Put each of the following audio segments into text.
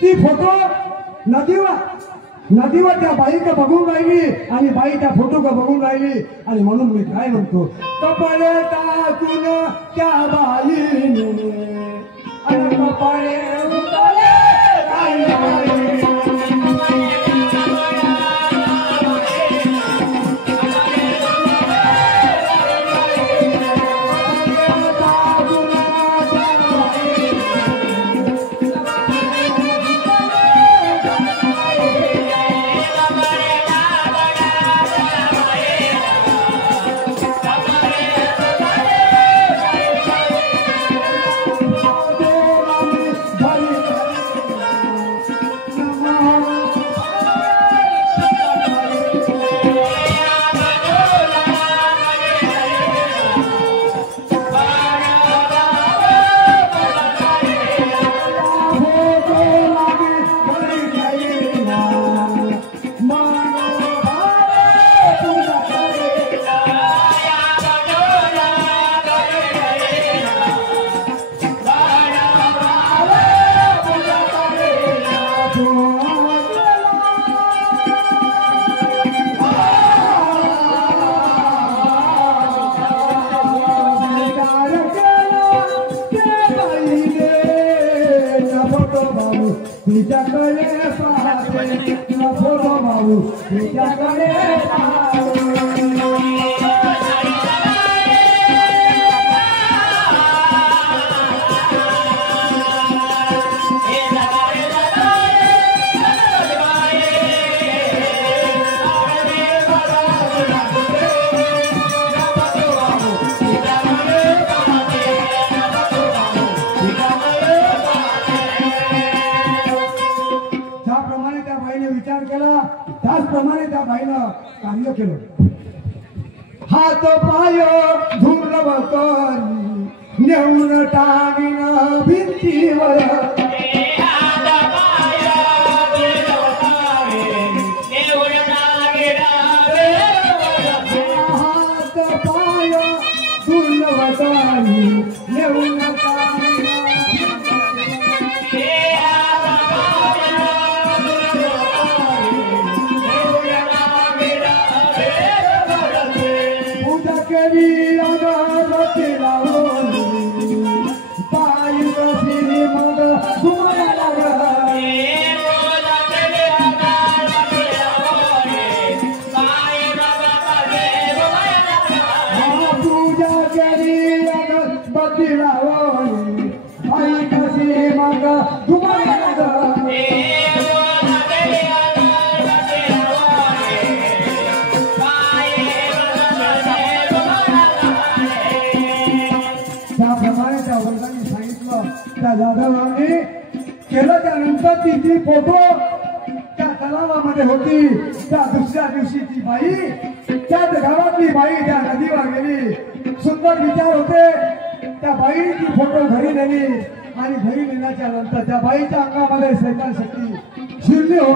ती फोटो नदीवर त्या बाईका बघून राहिली आणि बाई त्या फोटो का बघून राहिली आणि म्हणून मी काय म्हणतो कपडे टाकून त्या बाईने आणि कपडे उतरले त्याचप्रमाणे त्या बाईनं कार्य केलं हात पाय धुरव करी नेऊन टाकीन भिंतीवर हात पाय धुरव करी नेऊन केलं. त्यानंतर ती फोटो त्या तलावामध्ये होती. त्या दुसऱ्या दिवशी ती बाई त्याच गावातली बाई त्या नदीवर गेली. सुंदर विचार होते. त्या बाईने ती फोटो घरी नेली आणि घरी नेण्याच्या नंतर त्या बाईच्या अंगामध्ये शैतान शक्ती शिरली हो.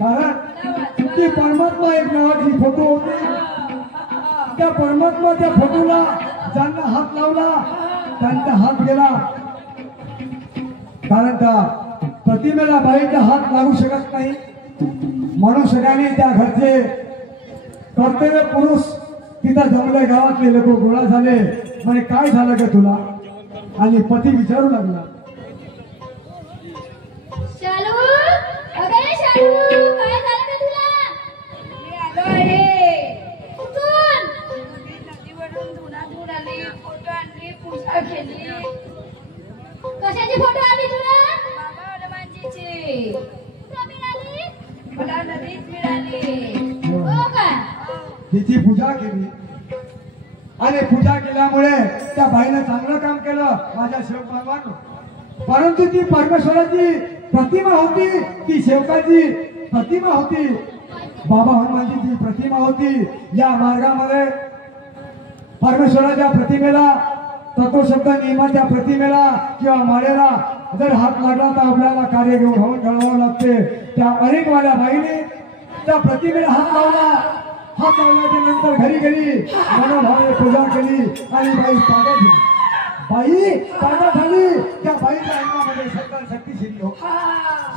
कारण ती परमात्मा एक नावाची फोटो होती. त्या परमात्माच्या फोटोला ज्यांना हात लावला त्यांचा हात गेला. कारण त्या प्रतिमेला बाईचा हात लागू शकत नाही. म्हणून सगळ्यांनी त्या घरचे कर्तव्य पुरुष तिथं जमले. गावातले लोक गोळा झाले. म्हणे काय झालं का तुला. आणि पती विचारू लागला शालू अगं शालू काय झालं का तुला. मी आलो आहे. कुठून. नदीवरून धुना धुवून आली. फोटो आणली. पूजा केली. कशाची फोटो आली तुला. बाबा हनुमानजीची. कुठं मिळाली. मला नदीत मिळाली. हो का. तिची पूजा केली आणि पूजा केल्यामुळे त्या बाईनं चांगलं काम केलं माझ्या सेवकांना. परंतु ती परमेश्वराची प्रतिमा होती. ती सेवकाची प्रतिमा होती. बाबा हनुमानजीची प्रतिमा होती. या मार्गामध्ये परमेश्वराच्या प्रतिमेला तत्वशब्द नियमाच्या प्रतिमेला किंवा माळेला जर हात लागला तर आपल्याला कार्य घेऊन होऊन घडवावं लागते. त्या अनेक वाल्या बाईने त्या प्रतिमेला हात लावला. हात लावल्याच्या नंतर घरी गेली. मनोभावे पूजा केली आणि बाई पागल झाली. बाई पैदा झाली त्या बाईच्या अंगामध्ये सरकार शक्ती शिरलो.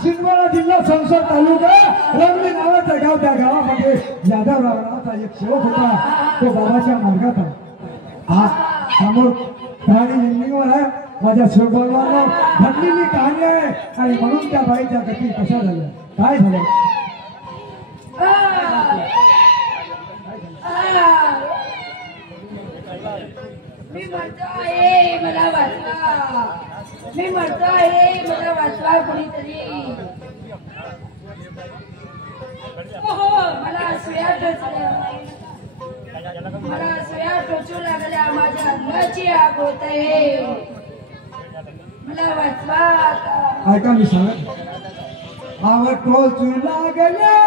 शिंदवाडा जिल्हा संसद तालुका रंगली नावाचं गाव. त्या गावामध्ये यादवराव नावाचा एक सेवक होता. तो बाबाच्या मार्गात आहे. हा समोर कहाणी एंडिंगवर आहे. माझ्या शिवबलवानं घडलेली कहाणी आहे. आणि म्हणून त्या बाईच्या गती कशा झाल्या काय झालं. मी म्हणतो आहे मला वाचवा. मी म्हणतो आहे मला वाचवा कोणीतरी. मला सुया टोचल्या. मला सुया टोचू लागल्या. माझ्या अंगाची आग होत आहे. मला वाचवा आता. ऐका मी सांगत. आव टोचू लागल्या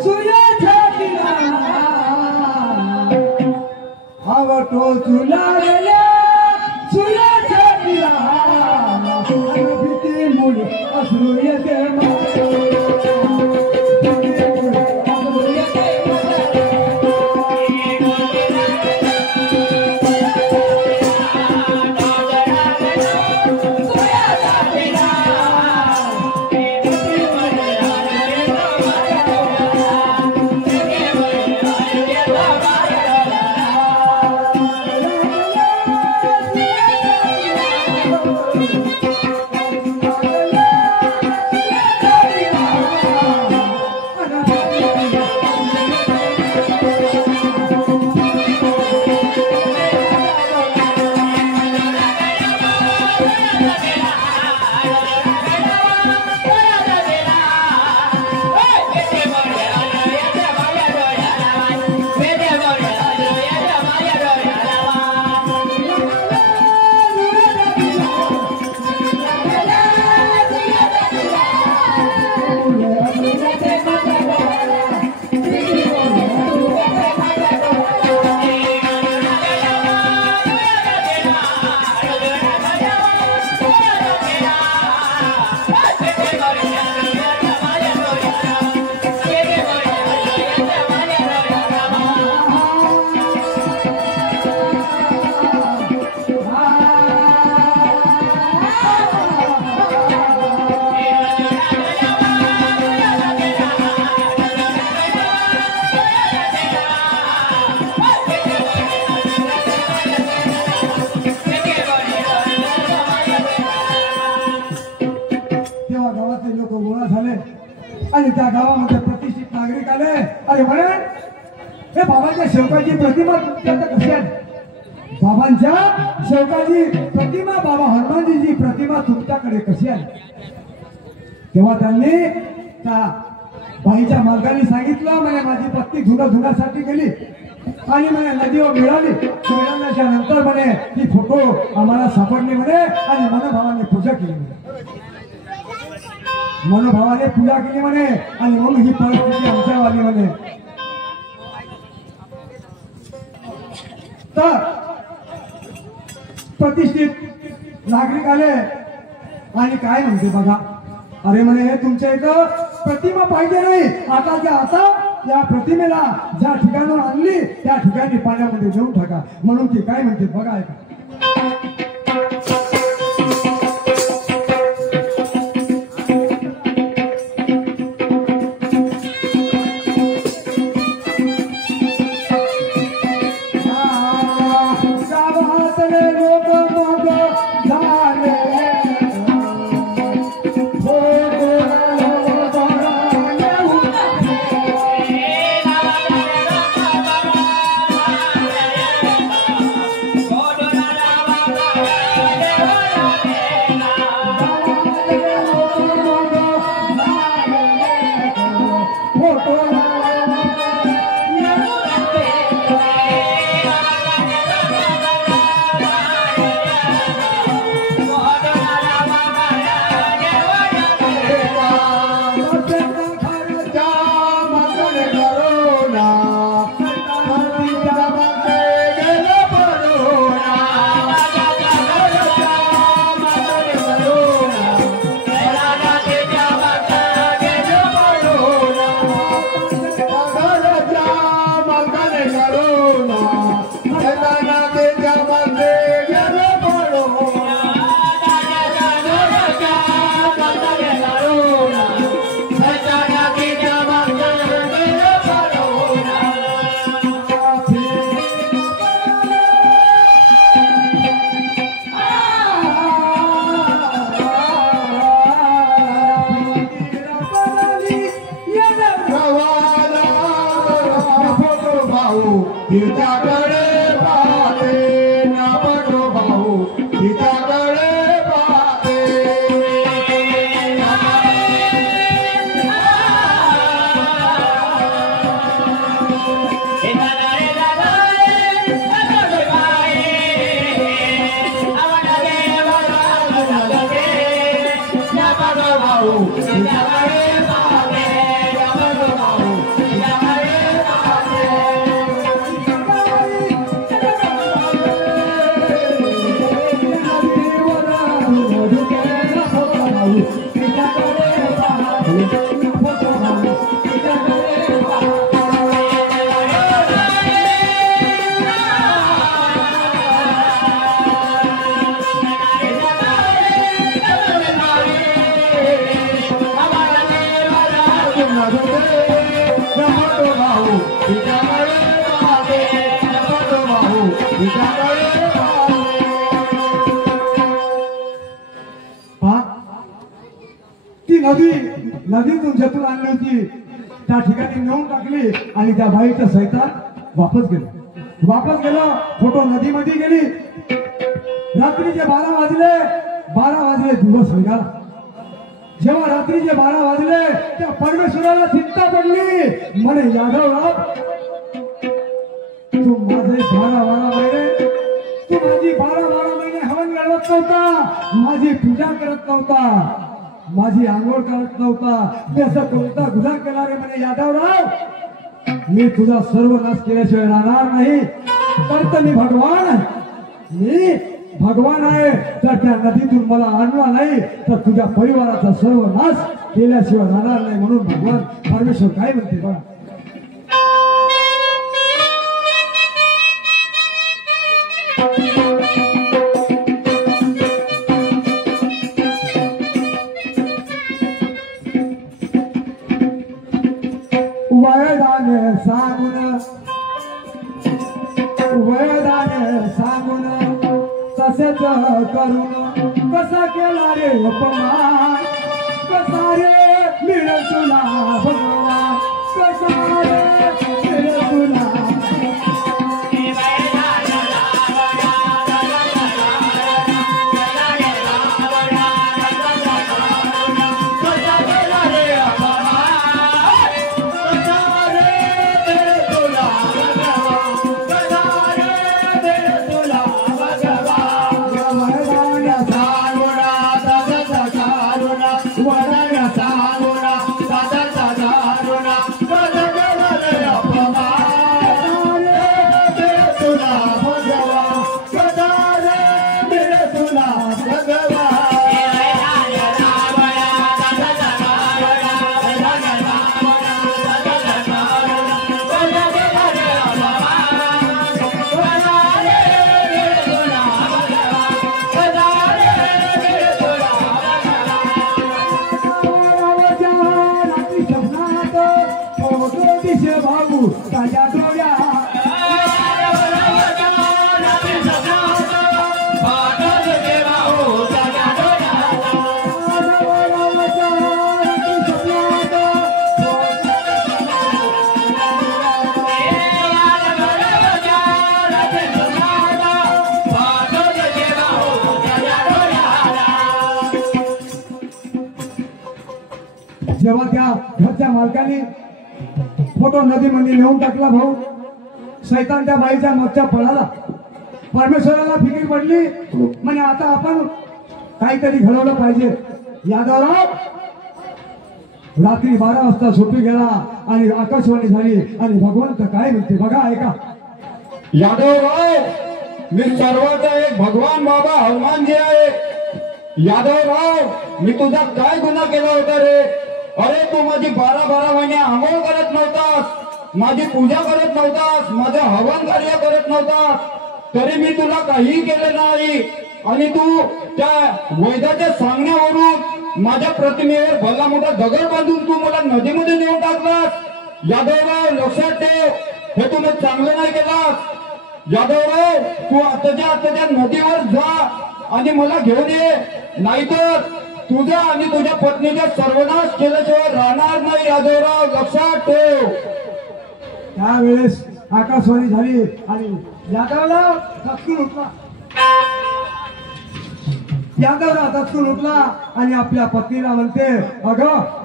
सुया छातीला. आव टोचू लागल्या सुया छातीला. भीती मुळे असू येते आणि त्या गावामध्ये प्रतिष्ठित नागरिक आले. अरे म्हणे हे बाबाच्या शेवकाची प्रतिमा तुमच्याकडे कशी आली. बाबांच्या शेवकाची प्रतिमा बाबा हनुमानजीची प्रतिमा तुमच्याकडे कशी आली. तेव्हा त्यांनी त्या बाईच्या मालकाने सांगितलं म्हणे माझी पत्नी धुण्यासाठी गेली आणि म्हणे नदीवर मिळाली. मिळाल्याच्या नंतर म्हणे ती फोटो आम्हाला सापडली म्हणे आणि मनोभावाने पूजा केली म्हणे. मनोभावाने पूजा केली म्हणे आणि म्हणून ही परिस्थिती आमच्यावाली म्हणे. तर प्रतिष्ठित नागरिक आले आणि काय म्हणते बघा. अरे म्हणे हे तुमच्या इथं प्रतिमा पाहिजे नाही. आता या प्रतिमेला ज्या ठिकाणून आणली त्या ठिकाणी पाण्यामध्ये देऊन टाका. म्हणून ती काय म्हणते बघा. ऐका. पहा, ती नदीतून जतून आणली होती, त्या ठिकाणी नेऊन टाकली आणि त्या बाईचं सैतान वापस गेलं. फोटो नदीमध्ये गेली. रात्रीचे 12 वाजले दिवस निघाला. जेव्हा रात्रीचे 12 वाजले त्या परमेश्वराला चिंता पडली. म्हणे यादवराव, तू माझे 12 महिने, तू माझी 12 महिने हवन घडवत नव्हता, माझी पूजा करत नव्हता, माझी आंघोळ करत नव्हता, मी असा कोणता गुन्हा केला रे? म्हणे यादवराव, मी तुझा सर्व नाश केल्याशिवाय राहणार नाही. तर मी भगवान आहे. तर त्या नदीतून मला आणला नाही तर तुझ्या परिवाराचा सर्व नाश केल्याशिवाय राहणार नाही. म्हणून भगवान परमेश्वर काय म्हणते बघा. वैदाने सांगून तसेच करून कसा केला रे अपमान, कसा रे मिळेल तुला भगवान, कसा रे मिळेल तुला. भाऊ ताज्या डोळ्या जेव्हा त्या घरच्या मालकाने फोटो नदीमध्ये नेऊन टाकला, भाऊ सैतान त्या बाईच्या मागच्या पळाला. परमेश्वराला फिकीर पडली. म्हणजे आता आपण काहीतरी घडवलं पाहिजे. यादवराव रात्री 12 वाजता झोपी गेला आणि आकाशवाणी झाली आणि भगवंत काय म्हणते बघा, ऐका. यादवराव, मी सर्वाचा एक भगवान बाबा हनुमानजी आहे. यादवराव, मी तुझा काय गुन्हा केला होता रे? अरे तू माझी 12 महिने आंघोळ करत नव्हतास, माझी पूजा करत नव्हतास, माझं हवन कार्य करत नव्हतास, तरी मी तुला काही केलं नाही. आणि तू त्या वैद्याच्या सांगण्यावरून माझ्या प्रतिमेवर भला मोठा दगड बांधून तू मला नदीमध्ये नेऊन टाकलास. यादवराव, लक्षात ठेव, हे तू चांगलं नाही केलास. यादवराव, तू आताच्या नदीवर जा आणि मला घेऊन ये, नाहीतर तुझा आणि तुझ्या पत्नीचा सर्वनाश केल्याशिवाय राहणार नाही. यादवराव, लक्षात ठेव. त्यावेळेस आकाशवाणी झाली आणि यादवराव दचकून उठला. यादवराव दचकून उठला आणि आपल्या पत्नीला म्हणते, अगं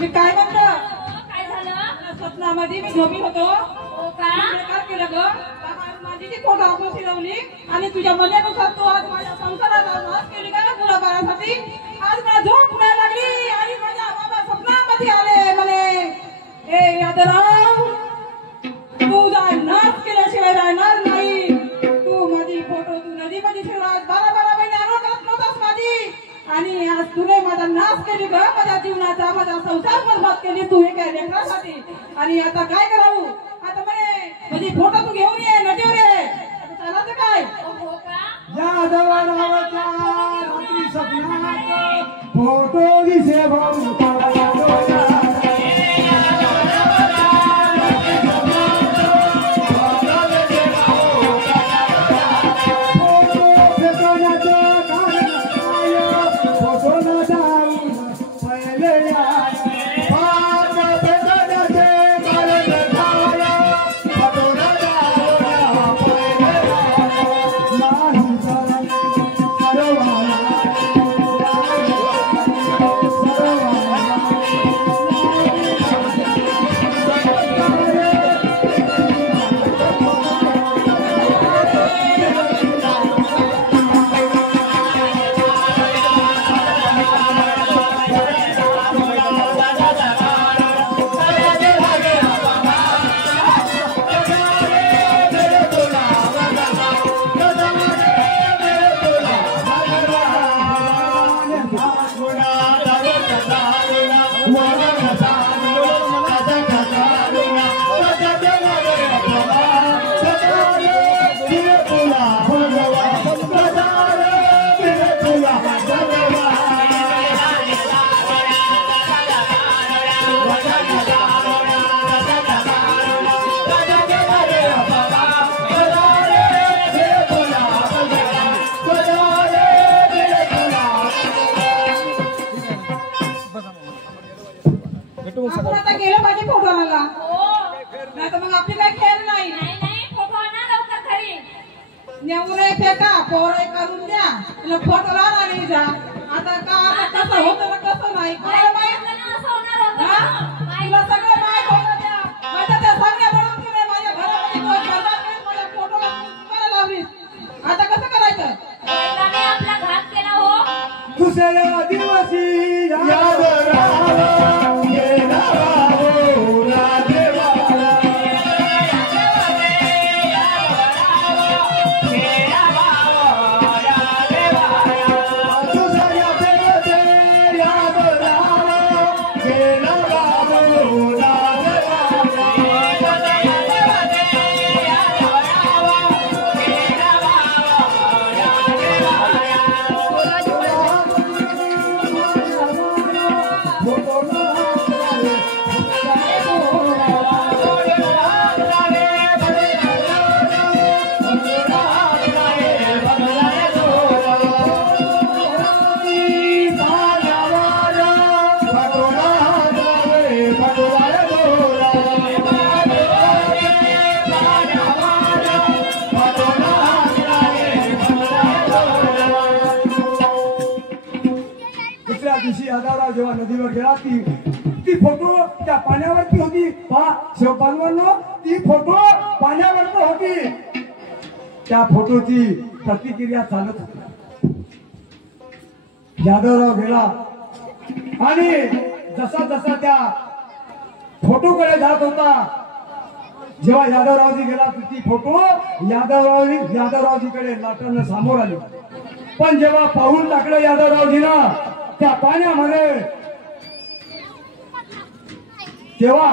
मी काय म्हणतो, काय झालं? स्वप्नामध्ये मी झोपी होतो. हो का? काय केलं ग? माझी जी फोटो आपण फिरवली आणि तुझ्या म्हणण्यानुसार तू आज माझ्या संसारात नाश केली का तुला बाळासाठी? आज मला झोप पुढे लागली आणि माझ्या बाबा स्वप्नामध्ये आले म्हणे, ए यादवराव, तुझा नाश केल्याशिवाय राहणार नाही. तू माझी फोटो तू नदीमध्ये फिरवला, 12 महिने आंघोळ करत नव्हतास माझी, आणि आज तुने माझा नाश केली ग, माझ्या जीवनाचा, माझा संसार बरबाद केली तू एका लेकरासाठी. आणि आता काय करावं? आता म्हणे माझी फोटो तू घेऊन ये नदीवर ये. आता चालायचं काय? हो का? यादवरावच्या रात्री स्वप्नात फोटो दिसे भाऊ ताज्या डोळ्या. का पोरे करून द्या तुला फोटो लावणार जा आता का आता कसं होतं ना कसं नाही कोणाला माहित असं होणार होतं हा? ना. तुला सगळं माहित होतं त्या माझ्या त्या सांगण्या म्हणून तुम्ही माझ्या घरामध्ये बरबाद केली, माझ्या फोटो मला लावली आता कसं करायचं बैलाने आपला घात केला हो. दुसऱ्या दिवशी यादवराव गेला राहो राजेवाला. दुसऱ्या दिवशी यादवराव गेला राहो दुसऱ्या दिवशी यादवराव जेव्हा नदीवर गेला ती फोटो त्या पाण्यावरती होती. पहा शिवपालवांनो, ती फोटो पाण्यावरती होती. त्या फोटोची प्रतिक्रिया चालत होती. यादवराव गेला आणि जसा जसा त्या फोटोकडे जात होता, जेव्हा यादवरावजी गेला ती फोटो यादवरावजीकडे लाटांना सामोर आली. पण जेव्हा पाऊल टाकलं यादवरावजीनं त्या पाण्यामध्ये, तेव्हा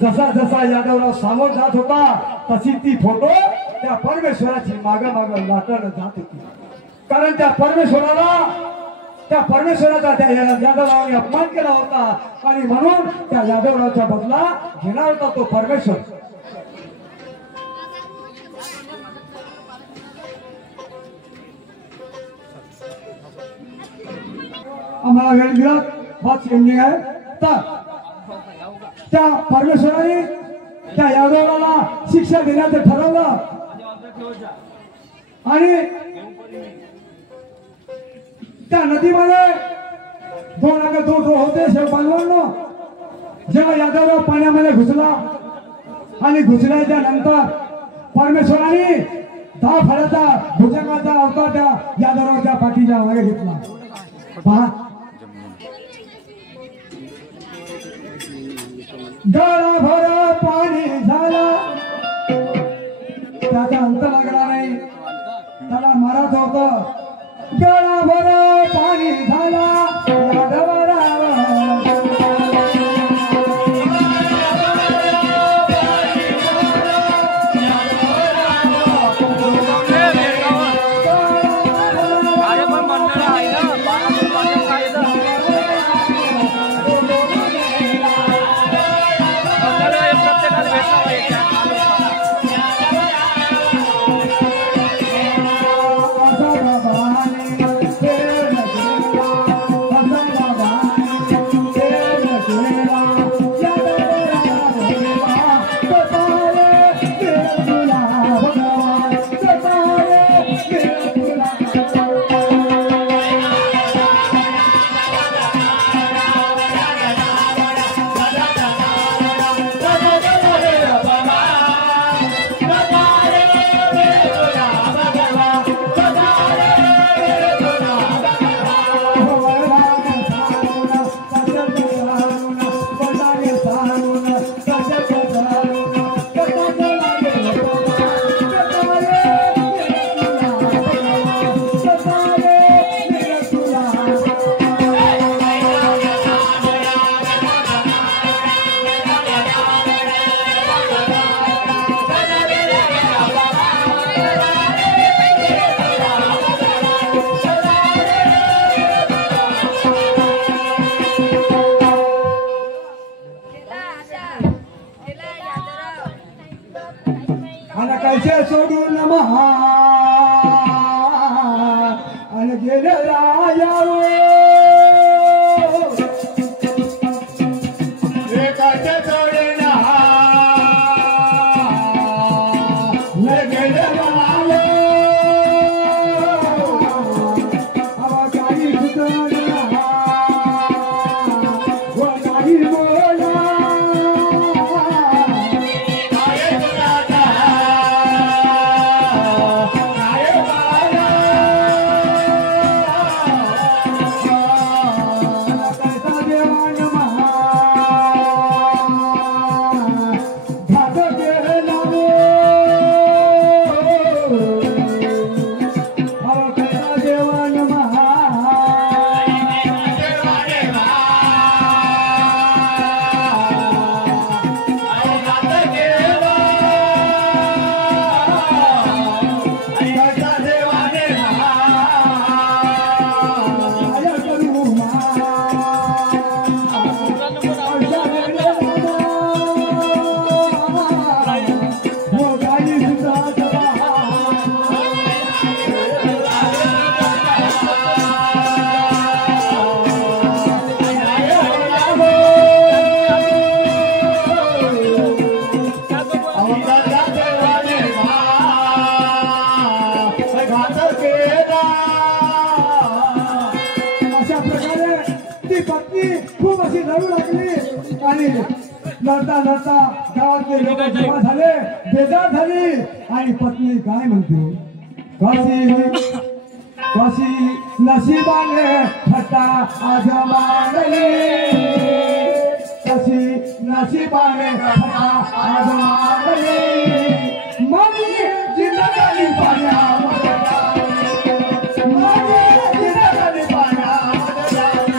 जसा जसा यादवराव सामोर जात होता तशी ती फोटो त्या परमेश्वराची माग लाटानं जात होती. कारण त्या परमेश्वराचा त्या यादवरावाने अपमान केला होता आणि म्हणून त्या यादवरावचा बदला घेणार होता तो परमेश्वर. आम्हाला वेळ दिला हाच एंडिंग आहे. तर त्या परमेश्वराने त्या यादवराला शिक्षा देण्याचं ठरवलं आणि त्या नदीमध्ये दोन होते शिवपालवांनो. जेव्हा यादवराव पाण्यामध्ये घुसला आणि घुसल्याच्या नंतर परमेश्वराने 10 फळाचा भुजंगाचा अवतार त्या यादवरावच्या पाठीच्या मागे घेतला. पहा, गळाभर पाणी झालं, त्याचा अंत लागला नाही, त्याला मारत होत. गळाभर पाणी झाला यादवराव, कैसे सोडून महा आणि गेले रायावो एकाचे सोडून हा गेले रायावो आणि लढता लढता गावातले लोक जमा झाले, बेजार झाली आणि पत्नी काय म्हणते, कशी नशिबाने फटा आज मांडली, कशी नशिबाने फटा आज मांडली, माझी जिंदगानी पाण्यामध्ये लागली, माझी जिंदगानी पाण्यामध्ये लागली.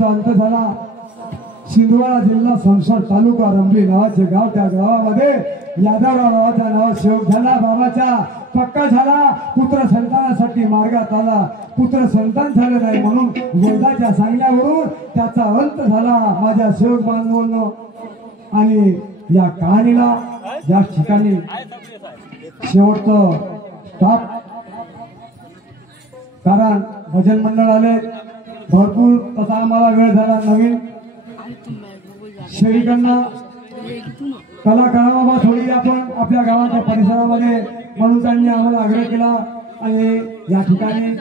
अंत झाला. शिंदवाडा जिल्हा संसद तालुका रंबली नावाचे गाव, त्या गावामध्ये यादवराव नावाचा नवसेवक झाला. बाबाचा पक्का झाला. पुत्र संतानासाठी मार्गात आला. पुत्र संतान झालं नाही म्हणून वैदाच्या सांगण्यावरून त्याचा अंत झाला. माझ्या सेवक बांधवांनो, आणि या कहाणीला या ठिकाणी शेवटचं स्टॉप, कारण भजन मंडळ आले भरपूर, तसा आम्हाला वेळ झाला. नवीन सेविकांना कला करा बाबा थोडी आपण आपल्या गावाच्या परिसरामध्ये, म्हणून त्यांनी आम्हाला आग्रह केला. आणि या ठिकाणी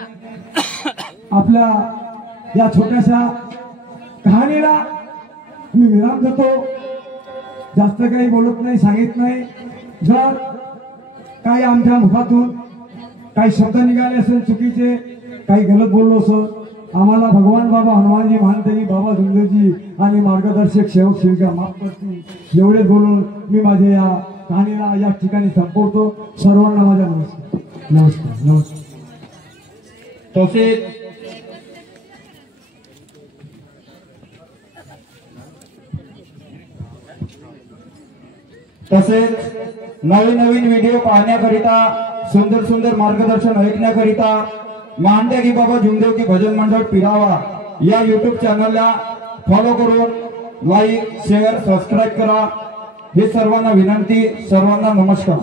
आपल्या या छोट्याशा कहाणीला मी विराम देतो. जास्त काही बोलत नाही, सांगित नाही. जर काही आमच्या मुखातून काही शब्द निघाले असेल चुकीचे, काही गलत बोललो असेल, आम्हाला भगवान बाबा हनुमानजी महानतेजी बाबा धुंदेजी आणि मार्गदर्शक सेवक सेविका माफ करतील. एवढे बोलून मी माझ्या या कहाणीला या ठिकाणी संपवतो. सर्वांना माझा नमस्कार. नमस्कार. नमस्कार. तसेच नवीन नवीन व्हिडिओ पाहण्याकरिता, सुंदर सुंदर मार्गदर्शन ऐकण्याकरिता महानतेजी बाबा झुमदेवजी भजन मंडळ पिरावा या युट्यूब चॅनलला फॉलो करून लाईक, शेअर, सबस्क्राईब करा. हे सर्वांना विनंती. सर्वांना नमस्कार.